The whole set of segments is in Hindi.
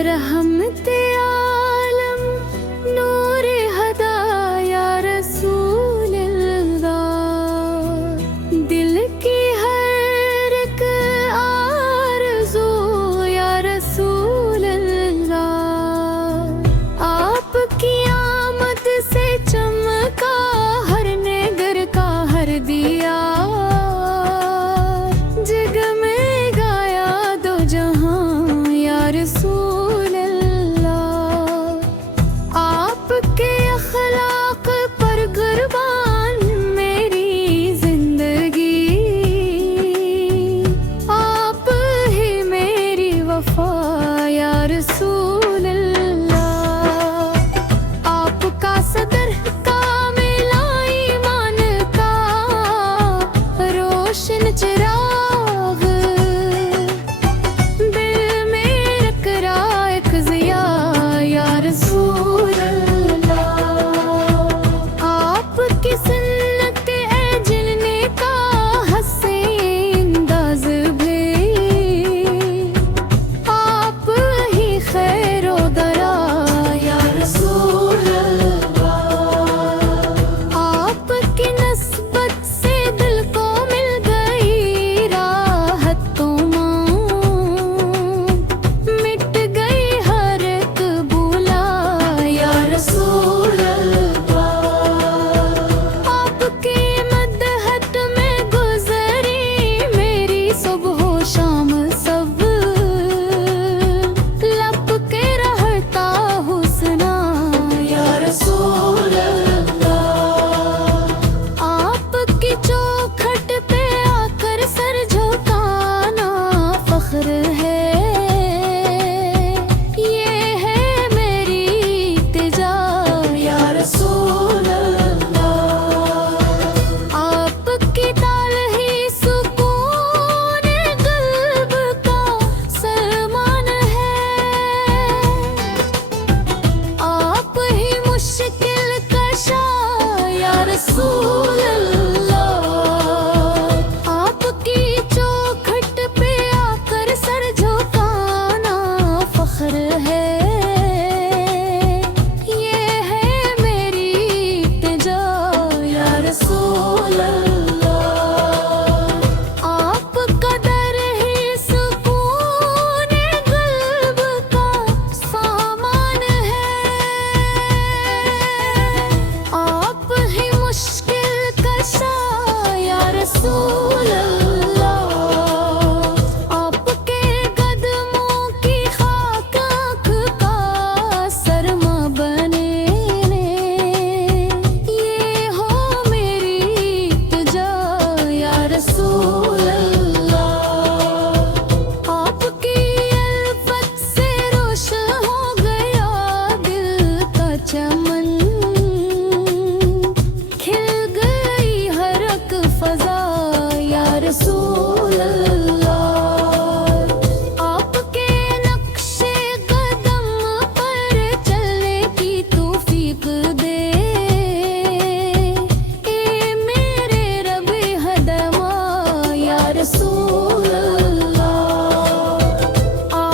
रहमते आलम नूरे हदा या रसूल अल्लाह, दिल की हर एक आरज़ू या रसूल अल्लाह। आपकी आमद से चमका हर नेगर का हर दिया, जग में गाया दो जहां या रसूल।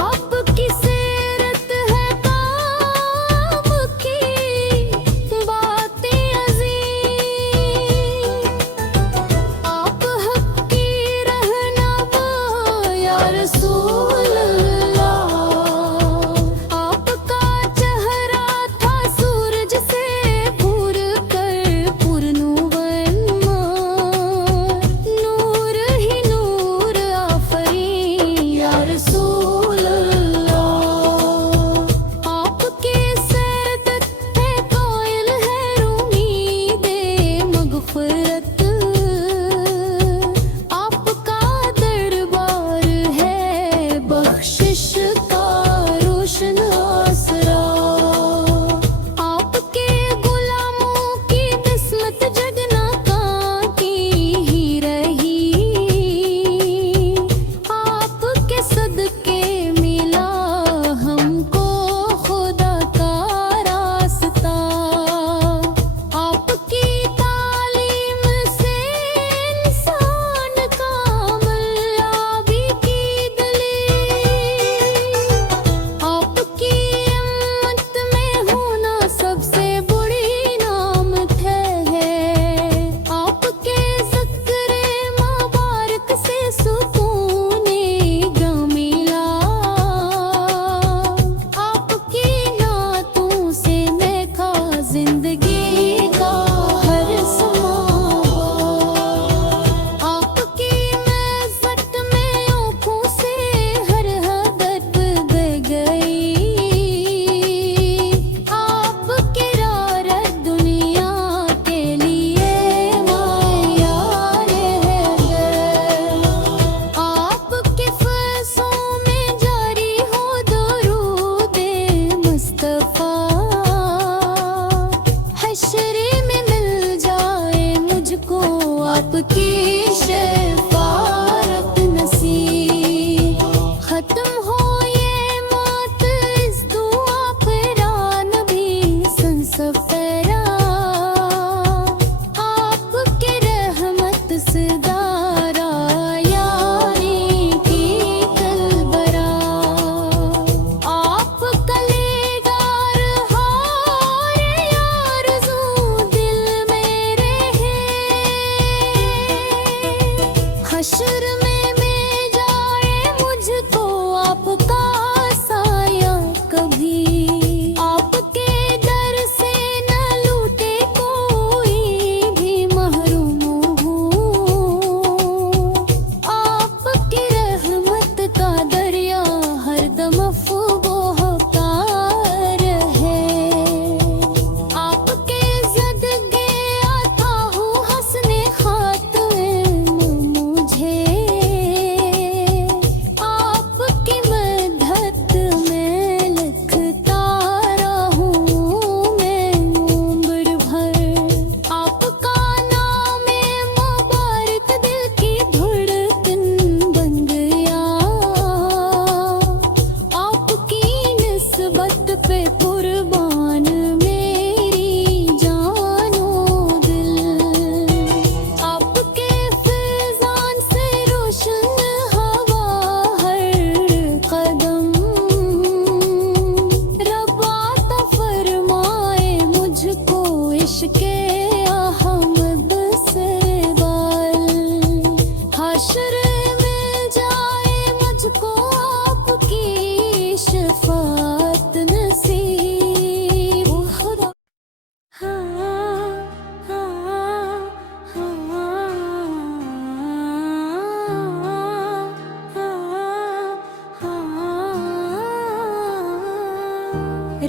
आपकी सेरत है काम की,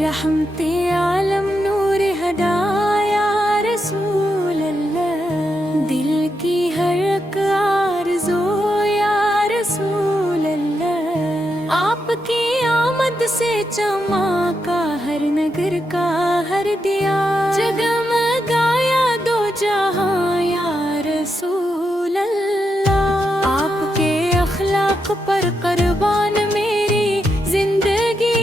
रहमते आलम नूर हदाया रसूल अल्लाह, दिल की हर एक आरज़ू या रसूल अल्लाह। आपकी आमद से चमका हर नगर का हर दिया, जगमगाया दो जहां या रसूल अल्लाह। आपके अखलाक पर कुर्बान मेरी जिंदगी,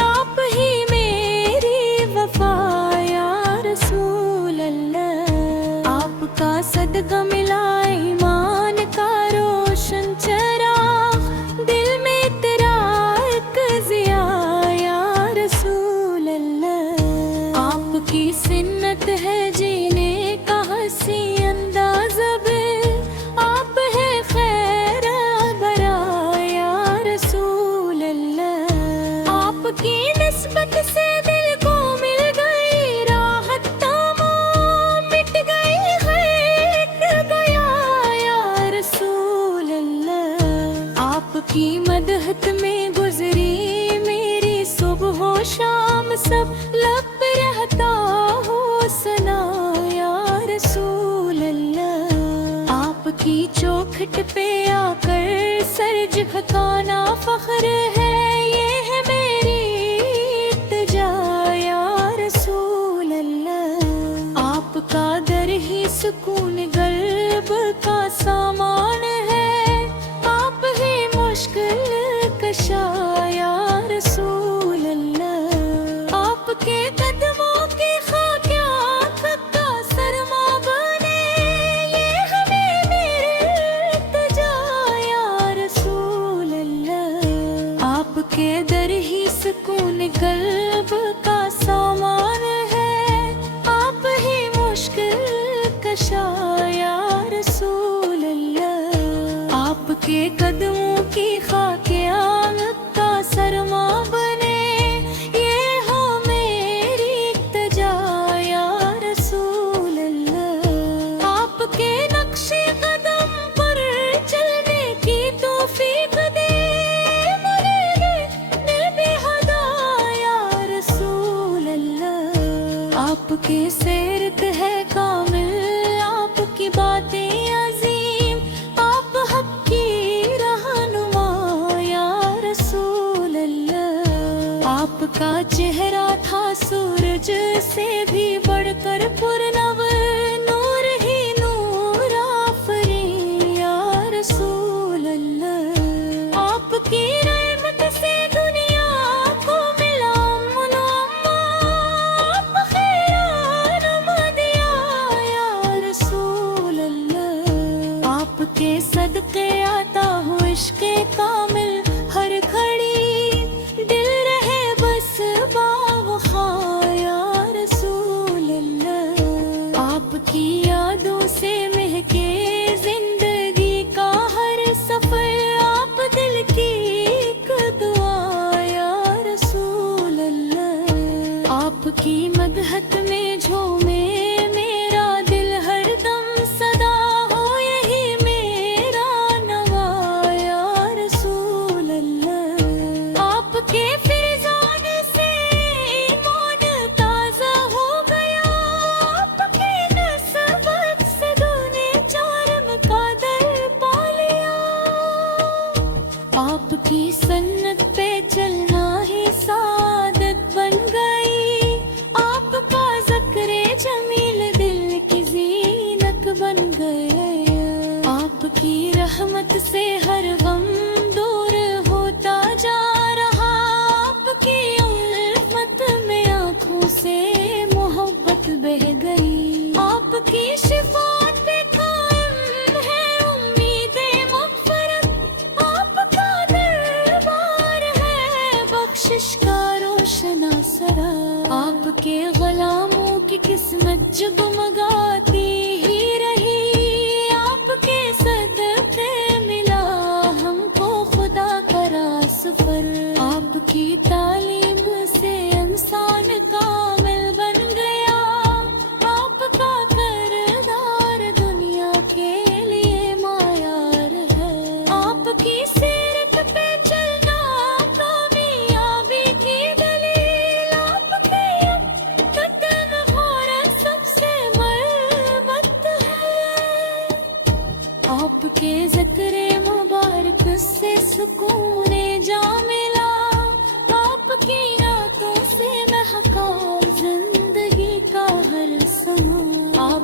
आप ही मेरी वफा या रसूल अल्लाह। आपका सदका मिला ईमान का रोशन चराग, दिल में तेरा एक ज़िया या रसूल अल्लाह। आपकी सुन्नत है जीने का हंसी अंदाज़ भी, आप है खैर बरा या रसूल अल्लाह। आपकी निस्बत से दिल को मिल गई राहत, तमाम मिट गई खैर गया या रसूल अल्लाह। आपकी मदहत में गुजरी मेरी सुबह हो शाम, सब लब पे रहता हो सना या रसूल अल्लाह। आपकी चौखट पे आकर सर झुकाना फख्र है, ये है मेरी इल्तिजा या रसूल अल्लाह। आपका दर ही सुकून गल्ब का सामान है, आप ही मुश्किल कशा या रसूल अल्लाह। आपके कदमों की खाकिया का सरमा बने, ये हमें मेरे इल्तिजा या रसूल अल्लाह। आपके दर ही सुकून कल्ब का सामान है, आप ही मुश्किल कशा या रसूल अल्लाह। आपके कदमों की खाकिया का सरमा बने, ये हो मेरी इल्तिजा या रसूल अल्लाह। आपके नक्शे कदम पर चलने की तौफीक दे, मुझे दिल बेहुदा या रसूल अल्लाह। आपके सीरत है कामिल, आपकी बातें अजीम, आप हक की रहनुमा या रसूल अल्लाह। आपका चेहरा था सूरज से भी बढ़कर पुरनव, नूर ही नूर आफरीन या रसूल अल्लाह। आपकी रहमत से दुनिया को मिला अमन व अम्न, आप खैर दिया या रसूल अल्लाह। आपके सदके आता हूँ इश्क़े कामिल हर घड़ी, दिल रहे बस बावखा या रसूल अल्लाह। आपकी यादों से महके जिंदगी का हर सफर, आप दिल की एक दुआ या रसूल अल्लाह। आपकी मदहत में झूमे मेरा दिल हरदम, सदा हो यही मेरा नवा या रसूल अल्लाह। आपके फिरजान से ईमान ताज़ा हो गया, आपके नस्बत से दूने चारम का दर पा लिया। आपकी सन्नत पे चलना ही सादत बन गई, आपका ज़िक्र जमील दिल की ज़ीनत बन गए। आपकी रहमत से हर गम दूर होता जा रहा, आपकी उल्फत में आँखों से मोहब्बत बह गई। आपकी शिफात पे कायम है उम्मीद मग़फ़िरत, आपका दरबार है बख्शिश का रोशन आसरा। आपके ग़ुलामों की किस्मत जगमगाती ही रही, आपके सदक़े मिला हमको खुदा का रासफर। आपकी तालीम से इंसान कामिल बन गया, आपका किरदार दुनिया के लिए मायार है। आपकी सीरत पे चलना कामयाबी की दलील,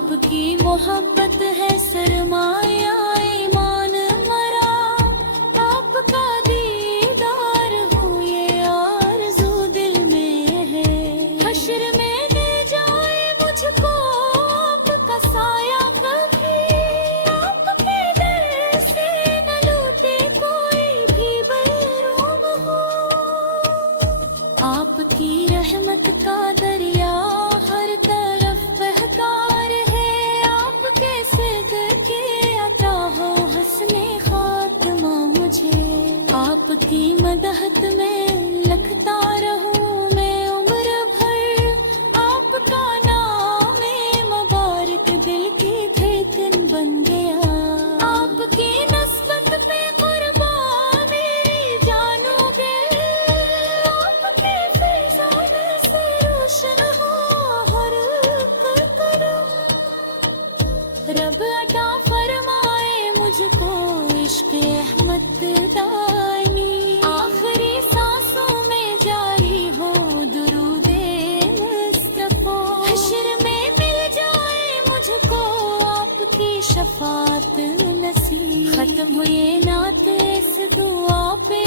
आपकी मोहब्बत है सरमाया ईमान मरा, आपका दीदार हो ये आरज़ू दिल में है। हश्र में ले जाए मुझको आपका साया कभी, आपके दर से न लूटे कोई भी महरूम हो। आपकी रहमत का दरिया हर तरफ बहकार है, आपके सिद्क़े अता हो हस्ने खात्मा मुझे। आपकी मदहत में लगता रहूं मैं उम्र भर, आपका नाम मुबारक दिल की धड़कन बन गया। आपकी नस्बत पे कुर्बान मेरी जानो दिल, आपके फैज़ान से रोशन हो हर एक कदम। रब अता फरमाए मुझको इश्क़ अहमद दानी, आखिरी सांसों में जारी हो दुरूदे मुस्तफ़ा। हश्र में मिल जाए मुझको आपकी शफ़ाअत नसीब, खत्म हुए नात इस दुआ पे